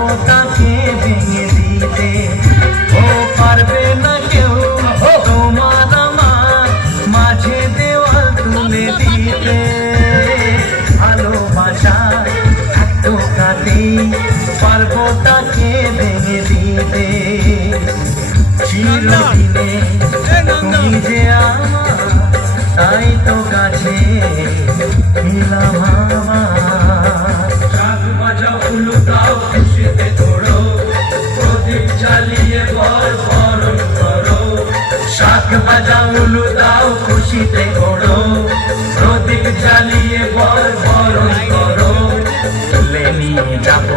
পারবো তাকে ভেঙে দিতে। ও পারবে না কেউ তোমার আমার মাঝে দেওয়াল তুলে দিতে। ভালোবাসা একটু কাটেই পারবো তাকে ভেঙে দিতে। চিরদিনে তুমি যে আমার, তাই তো কাছে ছিলাম আমার। শাক বাজাও উলুটাও খুশিতে তোড়ো, প্রদীপ জ্বালিয়ে বর বরণ করো। শাক বাজাও উলু দাও খুশিতে ঘোড়ো, প্রদীপ জ্বালিয়ে বর বরণ করো। তুলে নিয়ে যাবো